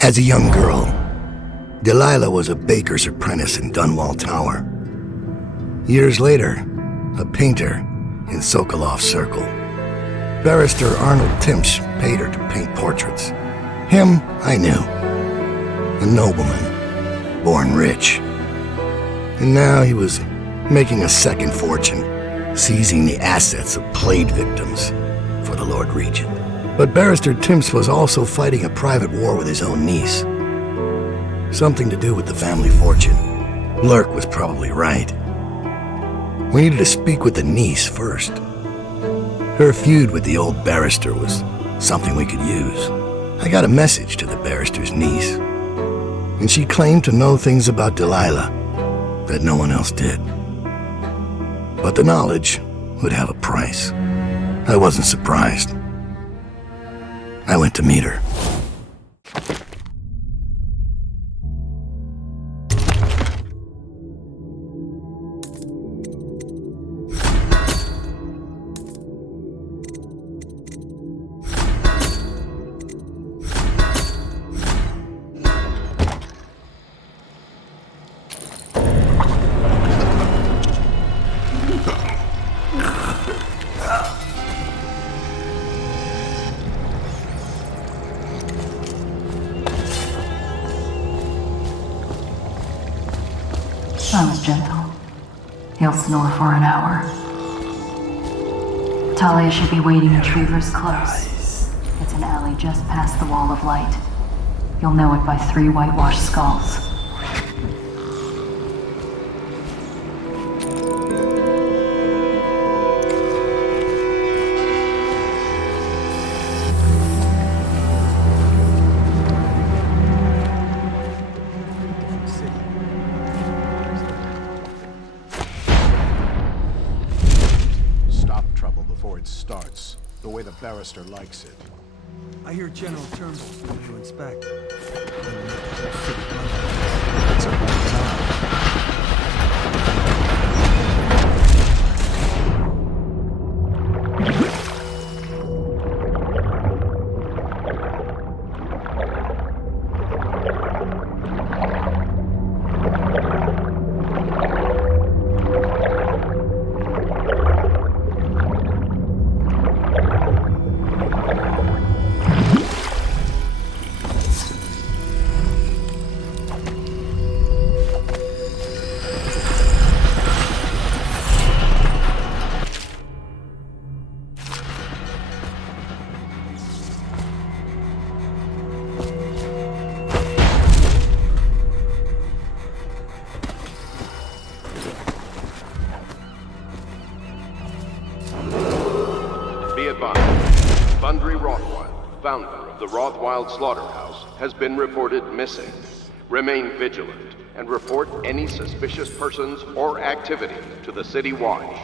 As a young girl, Delilah was a baker's apprentice in Dunwall Tower. Years later, a painter in Sokolov Circle. Barrister Arnold TIMSH paid her to paint portraits. Him, I knew. A nobleman, born rich. And now he was making a second fortune, seizing the assets of plague victims for the Lord Regent. But Barrister TIMSH was also fighting a private war with his own niece. Something to do with the family fortune. Lurk was probably right. We needed to speak with the niece first. Her feud with the old barrister was something we could use. I got a message to the barrister's niece, and she claimed to know things about Delilah that no one else did. But the knowledge would have a price. I wasn't surprised. I went to meet her. Sounds gentle. He'll snore for an hour. Talia should be waiting in Trevor's Close. It's an alley just past the Wall of Light. You'll know it by 3 whitewashed skulls. Starts the way the barrister likes it. I hear General Turnbull's going to inspect. It's about time. Be advised, Thundry Rothwild, founder of the Rothwild Slaughterhouse, has been reported missing. Remain vigilant and report any suspicious persons or activity to the City Watch.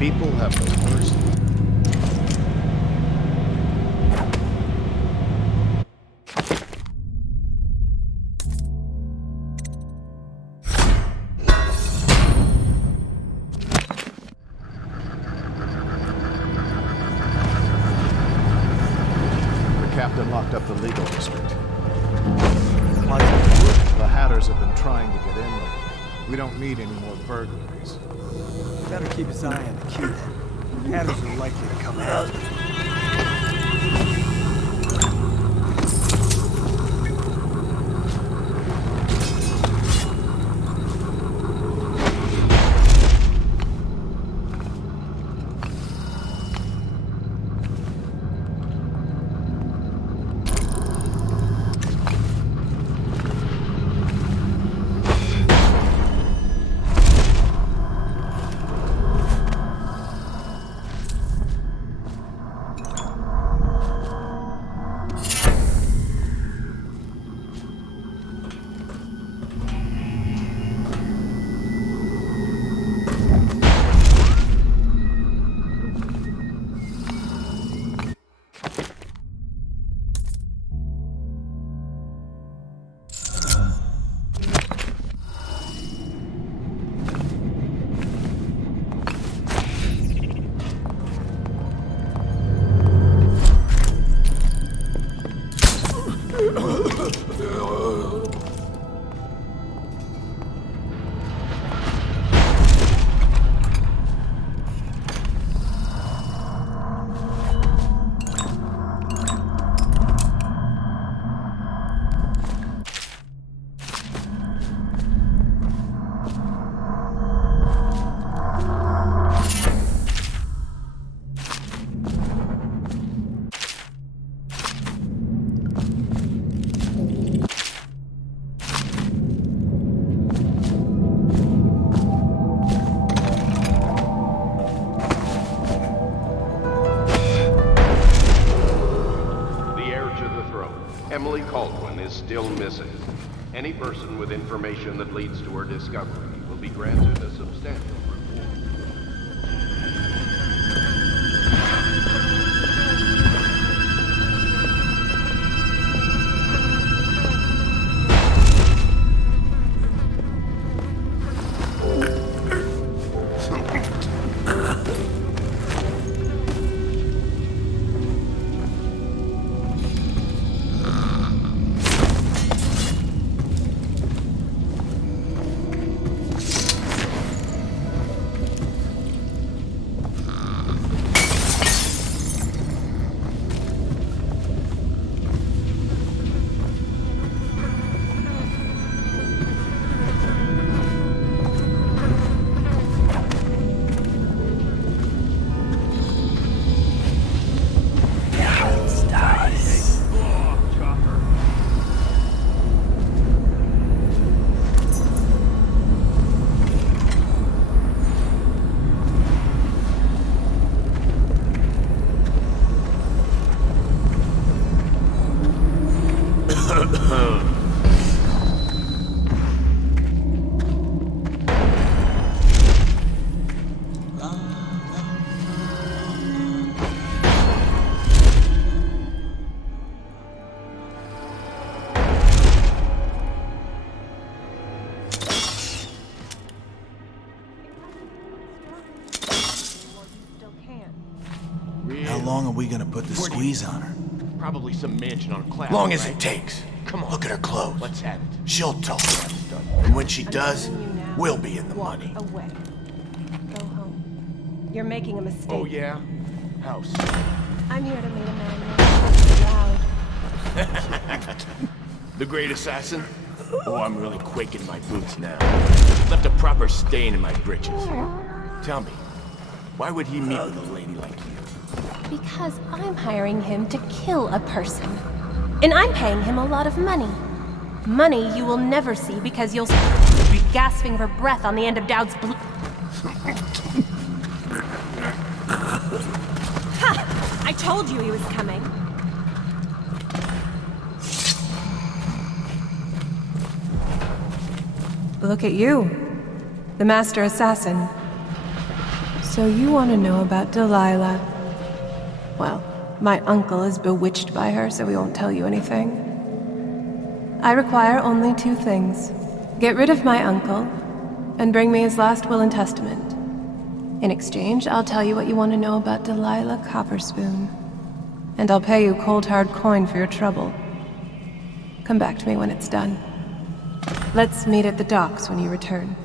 People have no mercy. The captain locked up the legal district. The Hatters have been trying to get in lately. We don't need any more burglaries. Better keep his eye on the cube. Hatters are likely to come out. Still missing. Any person with information that leads to her discovery will be granted a substantial reward. How long are we gonna put the squeeze on her? Probably some mansion on a cloud. Long as right? it takes. Come on. Look at her clothes. Let's have it. She'll talk. And when she does, we'll be in the money. Away. Go home. You're making a mistake. Oh yeah? House. I'm here to make a man loud. The great assassin? Oh, I'm really quaking my boots now. Left a proper stain in my britches. Tell me, why would he meet with a lady like you? Because I'm hiring him to kill a person. And I'm paying him a lot of money. Money you will never see because you'll be gasping for breath on the end of Dowd's blue. Ha! I told you he was coming. Look at you. The master assassin. So you want to know about Delilah? Well, my uncle is bewitched by her, so he won't tell you anything. I require only 2 things. Get rid of my uncle, and bring me his last will and testament. In exchange, I'll tell you what you want to know about Delilah Copperspoon. And I'll pay you cold hard coin for your trouble. Come back to me when it's done. Let's meet at the docks when you return.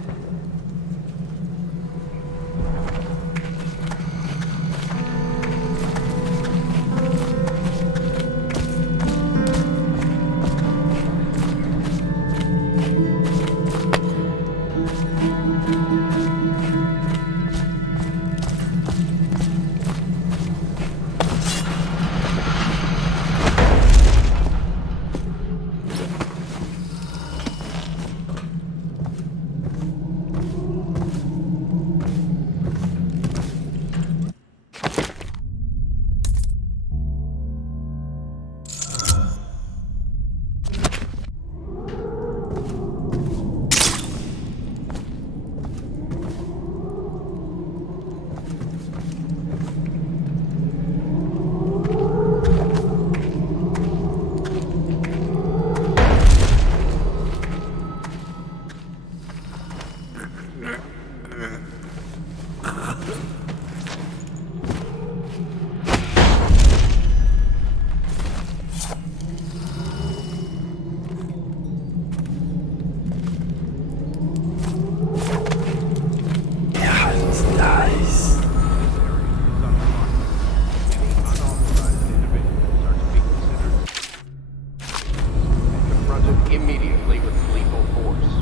Immediately with lethal force.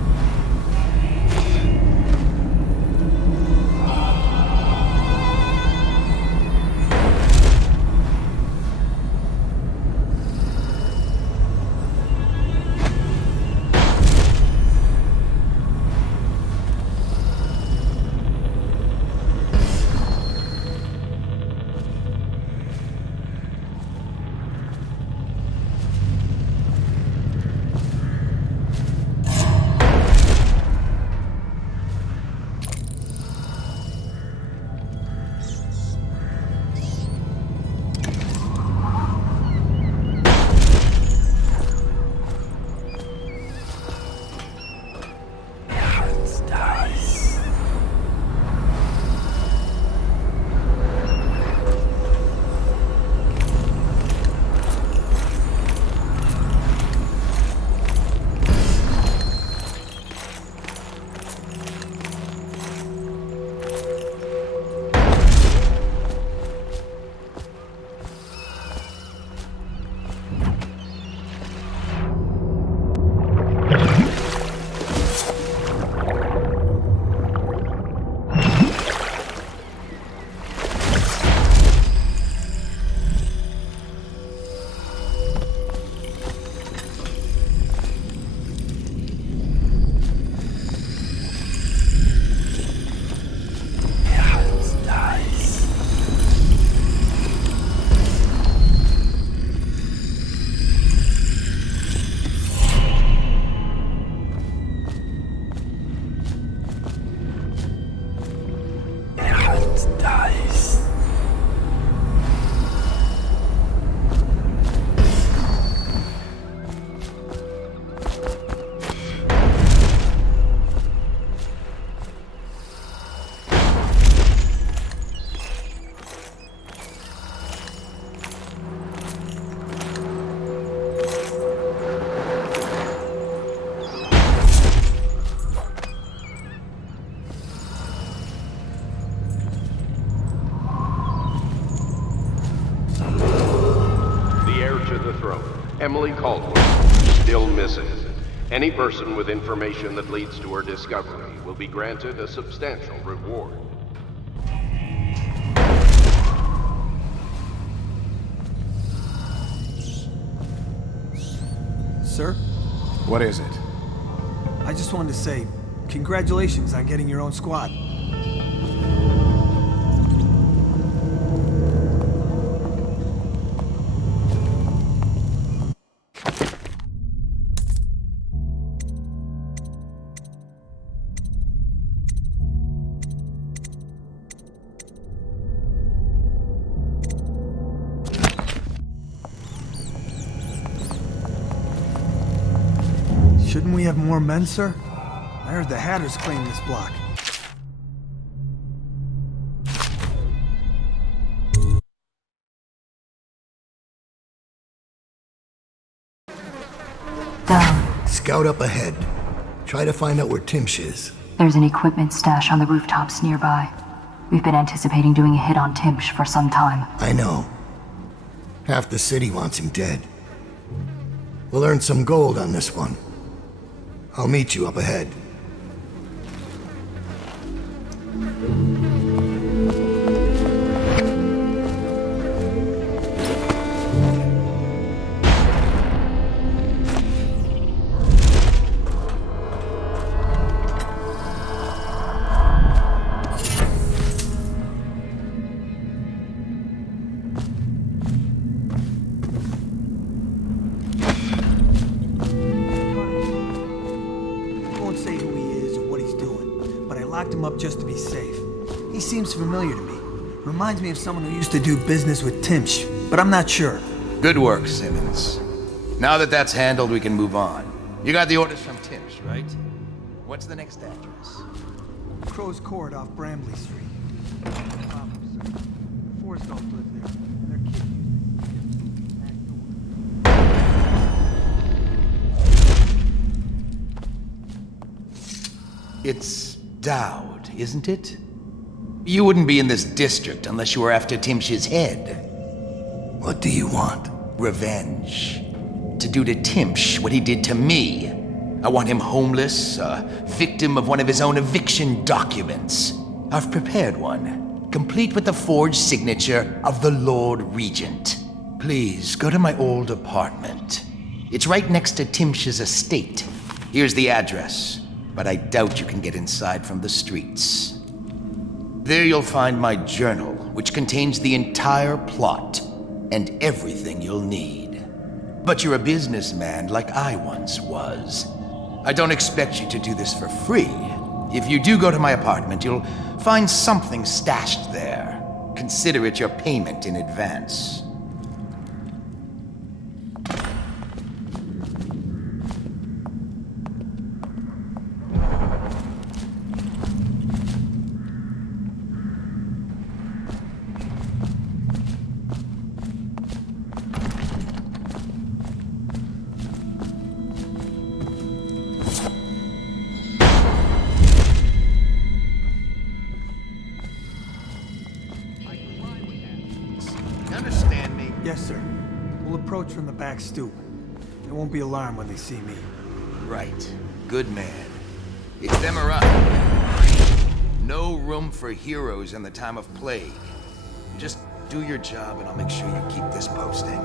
Emily Caldwell, still missing. Any person with information that leads to her discovery will be granted a substantial reward. Sir? What is it? I just wanted to say, congratulations on getting your own squad. Shouldn't we have more men, sir? I heard the Hatters claim this block. Down. Scout up ahead. Try to find out where TIMSH is. There's an equipment stash on the rooftops nearby. We've been anticipating doing a hit on TIMSH for some time. I know. Half the city wants him dead. We'll earn some gold on this one. I'll meet you up ahead. Up just to be safe. He seems familiar to me. Reminds me of someone who used to do business with TIMSH, but I'm not sure. Good work, Simmons. Now that that's handled, we can move on. You got the orders from TIMSH, right? What's the next address? Crow's Court off Bramley Street. Forrest don't live there. Their kid used It's Dowd, isn't it? You wouldn't be in this district unless you were after TIMSH's head. What do you want? Revenge. To do to TIMSH what he did to me. I want him homeless, a victim of one of his own eviction documents. I've prepared one, complete with the forged signature of the Lord Regent. Please, go to my old apartment. It's right next to TIMSH's estate. Here's the address, but I doubt you can get inside from the streets. There you'll find my journal, which contains the entire plot and everything you'll need. But you're a businessman like I once was. I don't expect you to do this for free. If you do go to my apartment, you'll find something stashed there. Consider it your payment in advance. from the back stoop. They won't be alarmed when they see me. Right. Good man. It's them or us. No room for heroes in the time of plague. Just do your job and I'll make sure you keep this posting.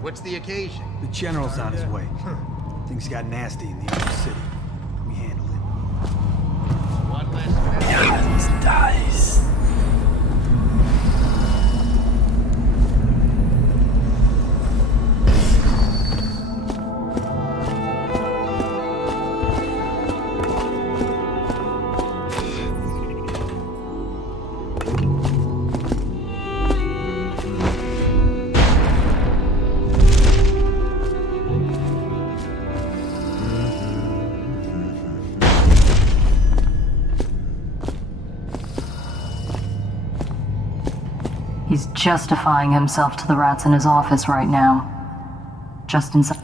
What's the occasion? The general's on his way. Things got nasty in the other city. We handled it. One less minute. Dies. He's justifying himself to the rats in his office right now. Just inside.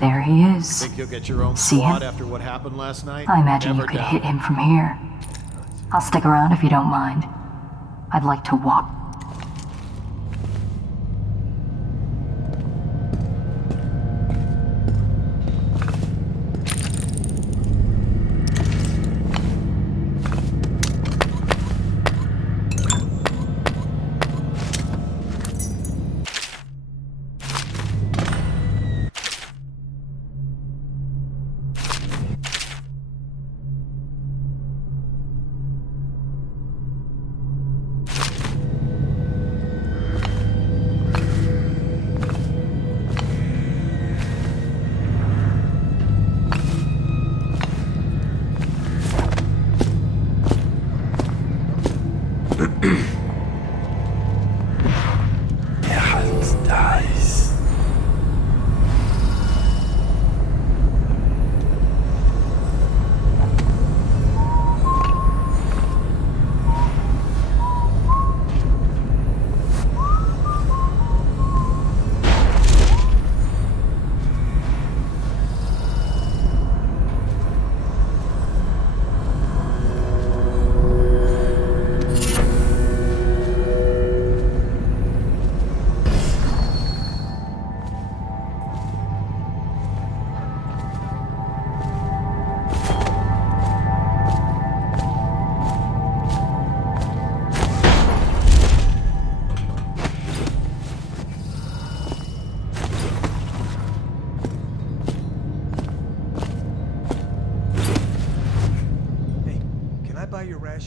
There he is. Think you'll get your own See squad him? after what happened last night? I imagine Never you could doubt hit it. him from here. I'll stick around if you don't mind. I'd like to walk.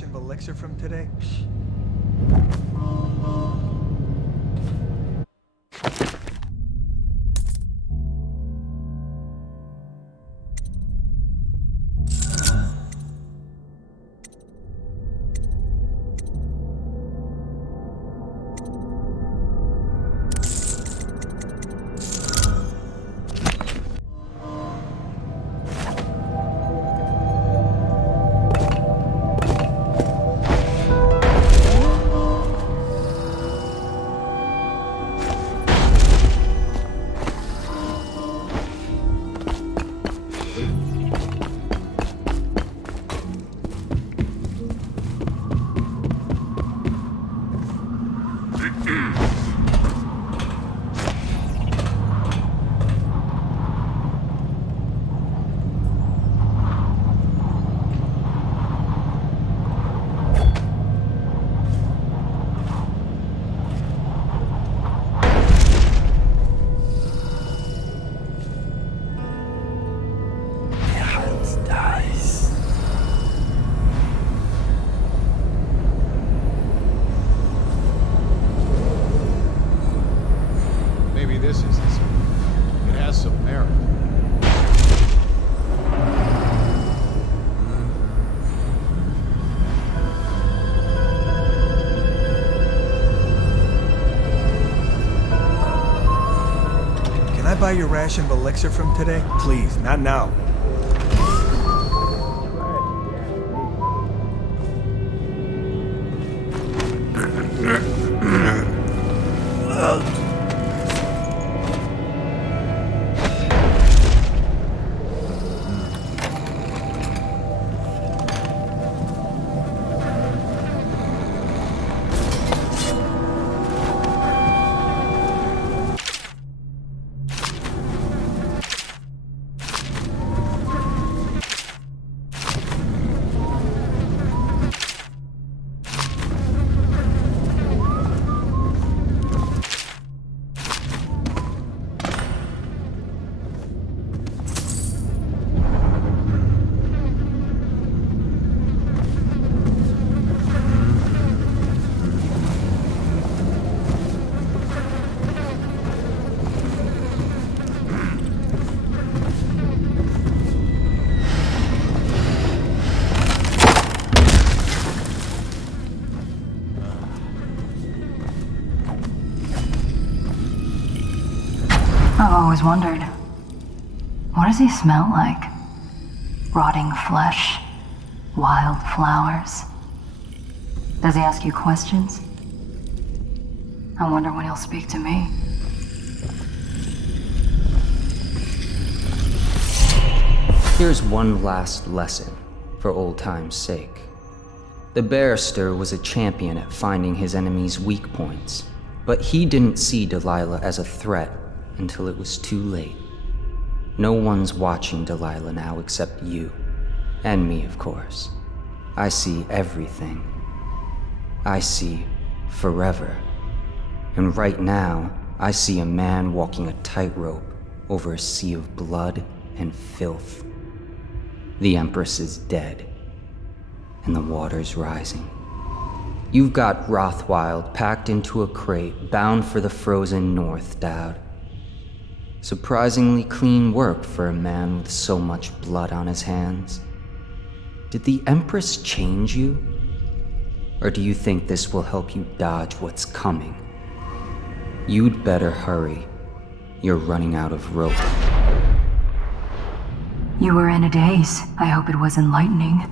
Of elixir from today? Buy your ration of elixir from today? Please, not now. I've always wondered, what does he smell like? Rotting flesh? Wild flowers? Does he ask you questions? I wonder when he'll speak to me. Here's one last lesson, for old time's sake. The barrister was a champion at finding his enemy's weak points, but he didn't see Delilah as a threat until it was too late. No one's watching Delilah now except you. And me, of course. I see everything. I see forever. And right now, I see a man walking a tightrope over a sea of blood and filth. The Empress is dead, and the water's rising. You've got Rothwild packed into a crate, bound for the frozen north, Dowd. Surprisingly clean work for a man with so much blood on his hands. Did the Empress change you? Or do you think this will help you dodge what's coming? You'd better hurry. You're running out of rope. You were in a daze. I hope it was enlightening.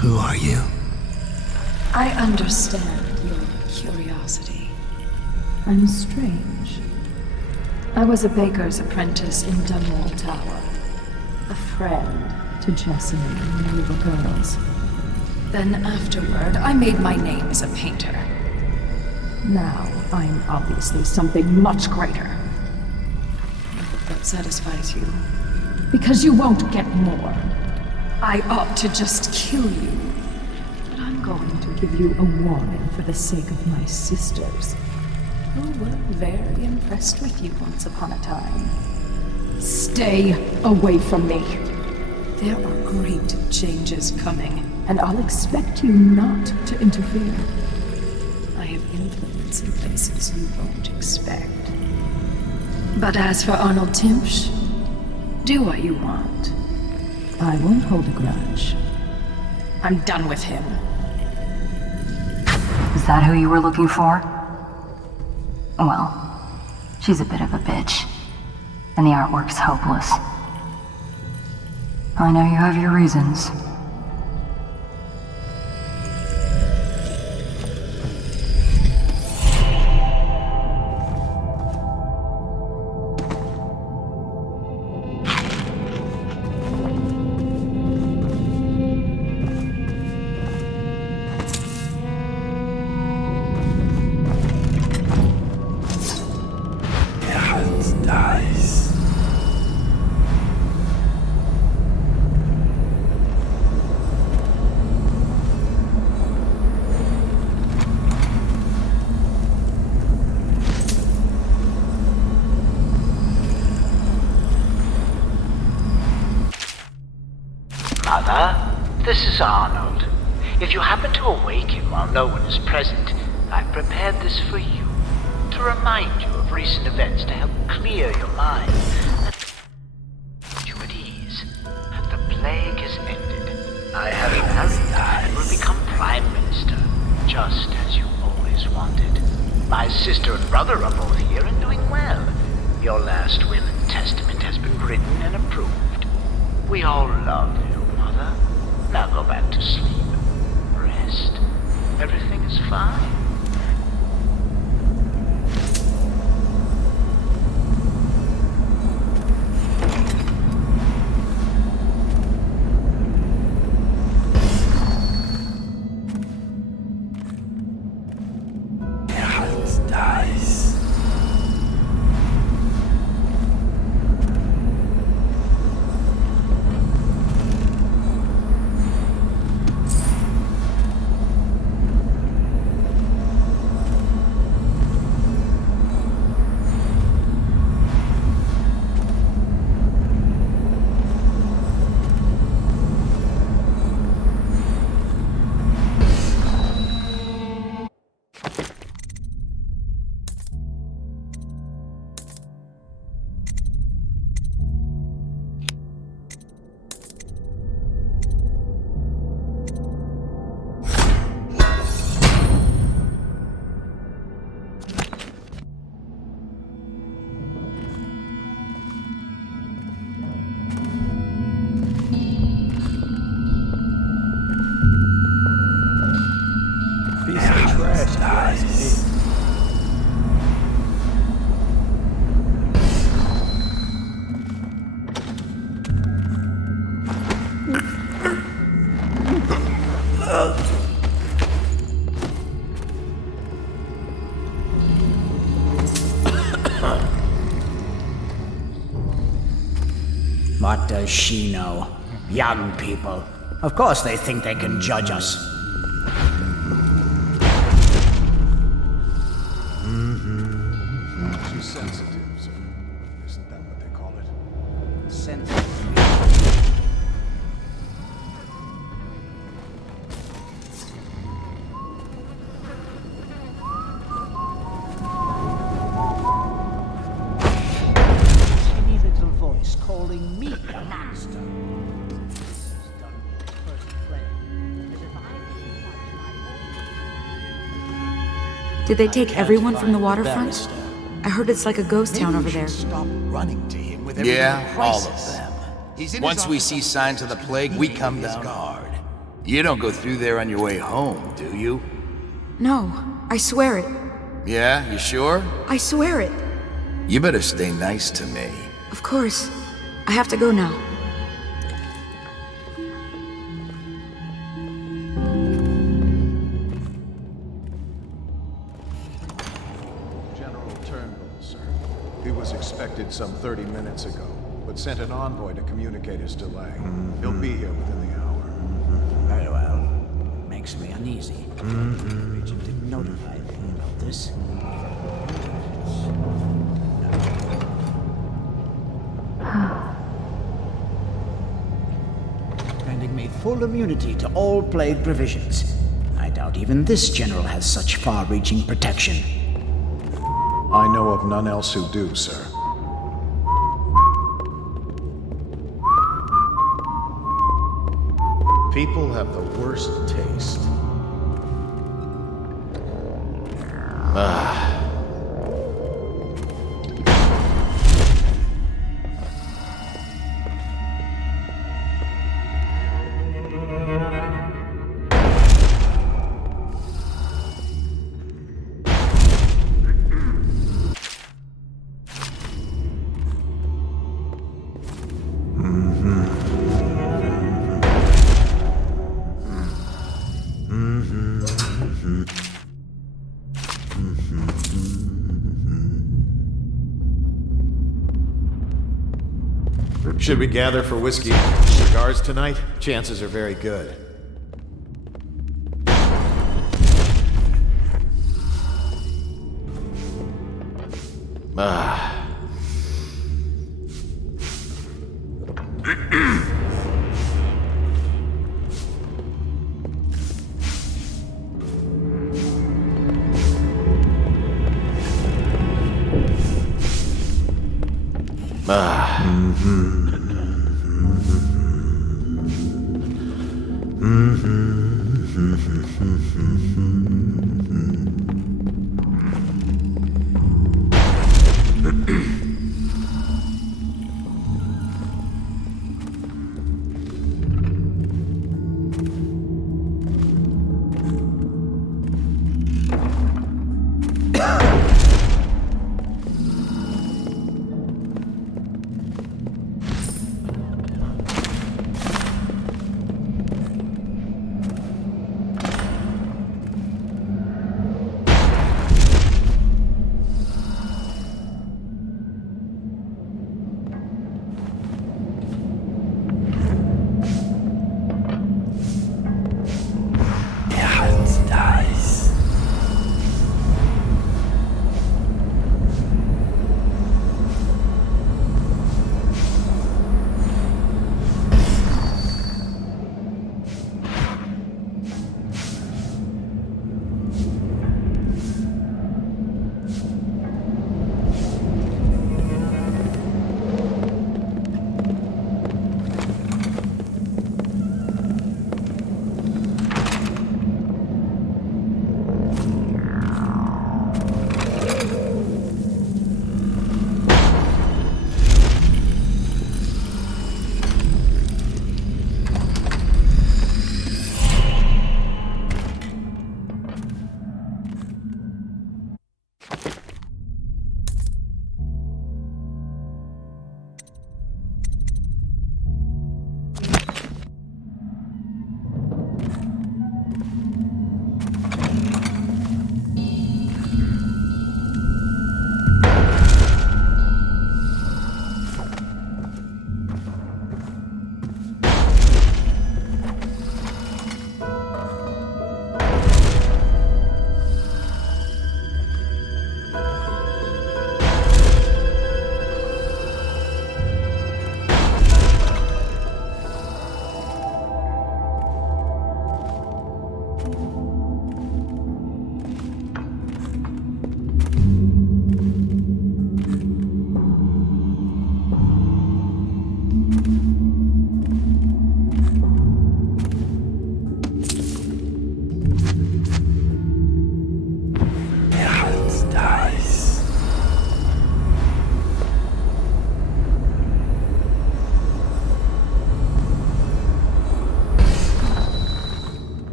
Who are you? I understand your curiosity. I'm strange. I was a baker's apprentice in Dunwall Tower. A friend to Jessamine and the little girls. Then afterward, I made my name as a painter. Now, I'm obviously something much greater. I hope that satisfies you. Because you won't get more. I ought to just kill you. But I'm going to give you a warning for the sake of my sisters, who were very impressed with you once upon a time. Stay away from me. There are great changes coming, and I'll expect you not to interfere. I have influence in places you won't expect. But as for Arnold TIMSH, do what you want. I won't hold a grudge. I'm done with him. Is that who you were looking for? Well, she's a bit of a bitch. And the artwork's hopeless. I know you have your reasons. Mother, this is Arnold. If you happen to awaken while no one is present, I've prepared this for you, to remind you of recent events to help clear your mind. Put you at ease. The plague is ended. I have married and will become Prime Minister, just as you always wanted. My sister and brother are both here and doing well. Your last will and testament has been written and approved. We all love you, Mother. Now go back to sleep. Rest. Everything is fine. What does she know? Young people. Of course they think they can judge us. She's sensitive, sir. Isn't that what they call it? Sensitive. Calling me a monster. Did they take everyone from the waterfront? I heard it's like a ghost town over there. Stop running to him with Yeah, all of them. Once we see signs of the plague, we come down hard. You don't go through there on your way home, do you? No, I swear it. Yeah, you sure? I swear it. You better stay nice to me. Of course. I have to go now. General Turnbull, sir. He was expected some 30 minutes ago, but sent an envoy to communicate his delay. He'll be here within the hour. Very well. Makes me uneasy. Regent didn't notify me about this. Granting me full immunity to all plague provisions. I doubt even this general has such far-reaching protection. I know of none else who do, sir. People have the worst taste. Should we gather for whiskey and cigars tonight? Chances are very good.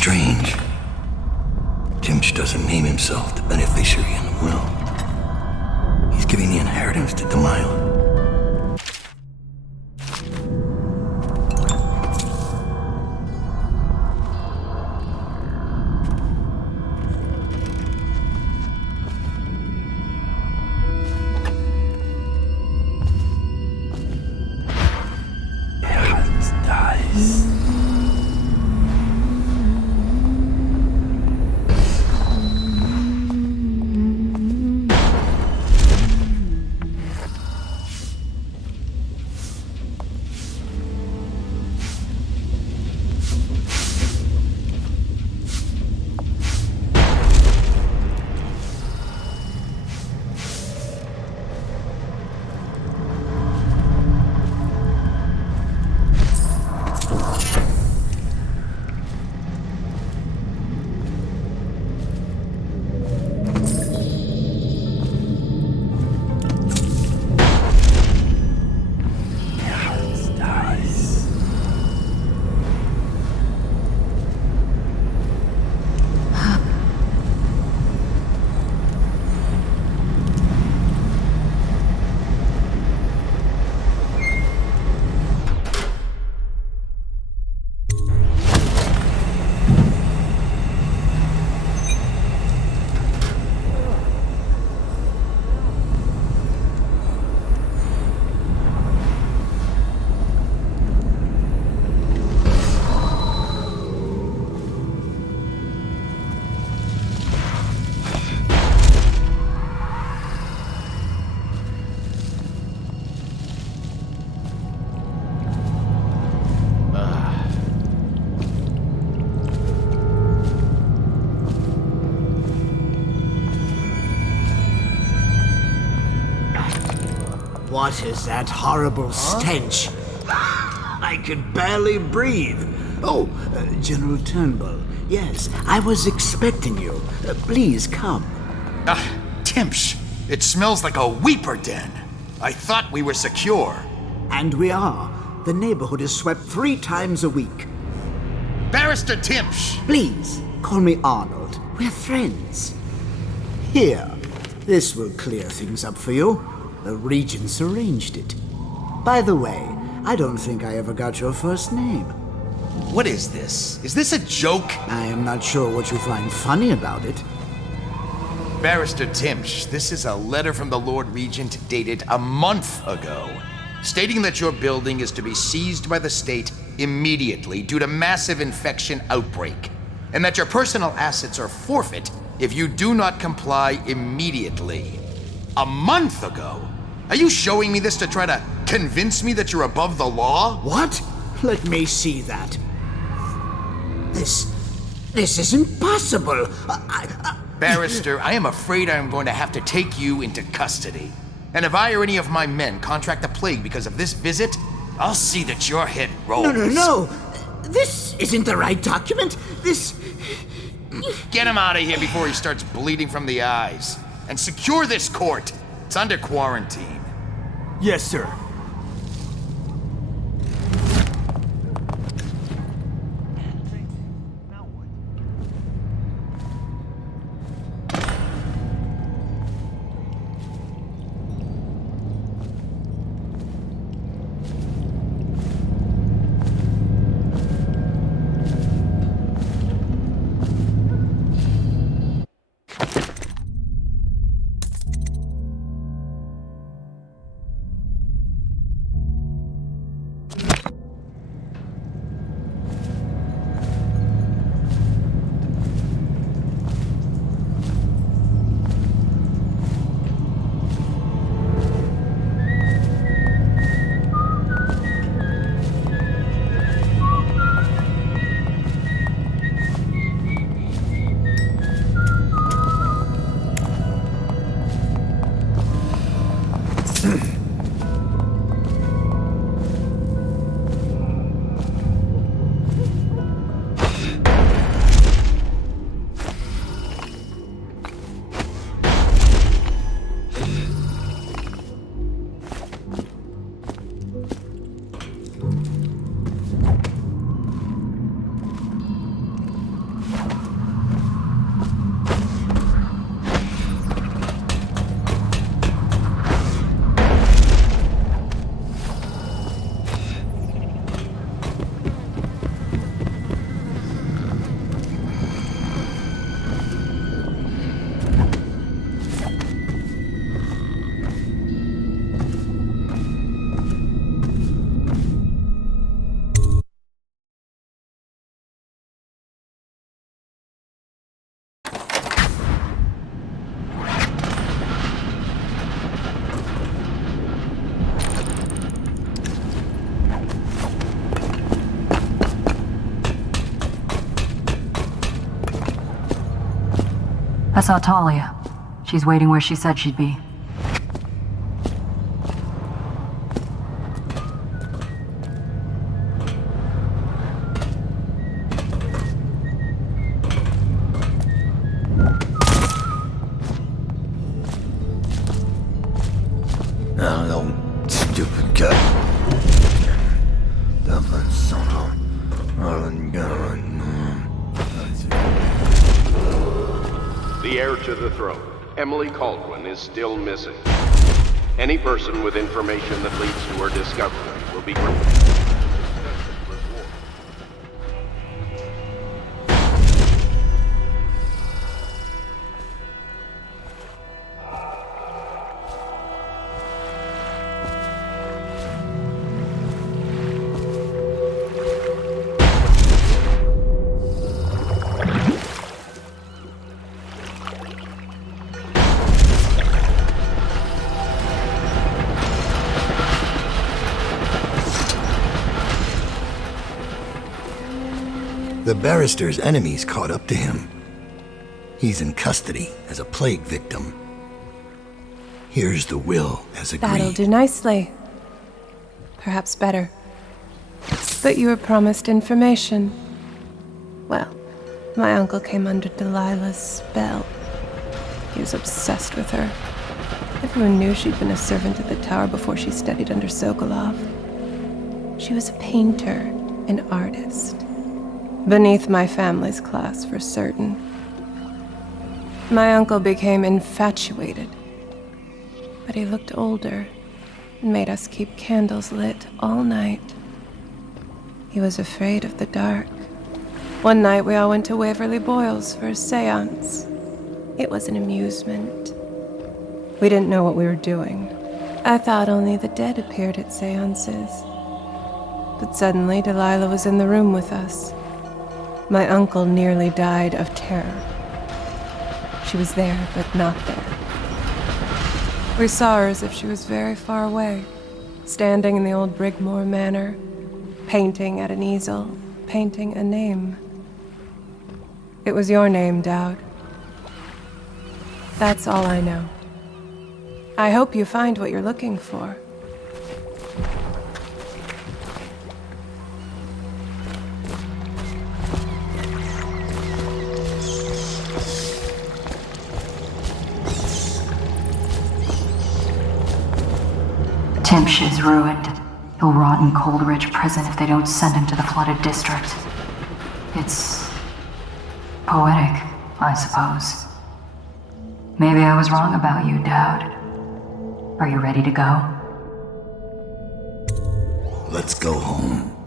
Strange. TIMSH doesn't name himself the beneficiary in the will. He's giving the inheritance to Delilah. What is that horrible stench? I could barely breathe. Oh, General Turnbull. Yes, I was expecting you. Please come. TIMSH, it smells like a weeper den. I thought we were secure. And we are. The neighborhood is swept 3 times a week. Barrister TIMSH! Please, call me Arnold. We're friends. Here, this will clear things up for you. The Regents arranged it. By the way, I don't think I ever got your first name. What is this? Is this a joke? I am not sure what you find funny about it. Barrister TIMSH, this is a letter from the Lord Regent dated a month ago, stating that your building is to be seized by the state immediately due to massive infection outbreak, and that your personal assets are forfeit if you do not comply immediately. A month ago? Are you showing me this to try to convince me that you're above the law? What? Let me see that. This isn't possible. Barrister, I am afraid I am going to have to take you into custody. And if I or any of my men contract the plague because of this visit, I'll see that your head rolls. No. This isn't the right document. This... Get him out of here before he starts bleeding from the eyes. And secure this court. It's under quarantine. Yes, sir. I saw Talia. She's waiting where she said she'd be. Hello, stupid guy. The heir to the throne, Emily Caldwin, is still missing. Any person with information that leads to her discovery will be rewarded. The barrister's enemies caught up to him. He's in custody as a plague victim. Here's the will, as agreed. That'll do nicely. Perhaps better. But you were promised information. Well, my uncle came under Delilah's spell. He was obsessed with her. Everyone knew she'd been a servant at the tower before she studied under Sokolov. She was a painter, an artist. Beneath my family's class, for certain. My uncle became infatuated. But he looked older and made us keep candles lit all night. He was afraid of the dark. One night we all went to Waverly Boyle's for a seance. It was an amusement. We didn't know what we were doing. I thought only the dead appeared at seances. But suddenly Delilah was in the room with us. My uncle nearly died of terror. She was there, but not there. We saw her as if she was very far away, standing in the old Brigmore Manor, painting at an easel, painting a name. It was your name, Dowd. That's all I know. I hope you find what you're looking for. TIMSH is ruined. He'll rot in Coldridge Prison if they don't send him to the flooded district. It's poetic, I suppose. Maybe I was wrong about you, Dowd. Are you ready to go? Let's go home.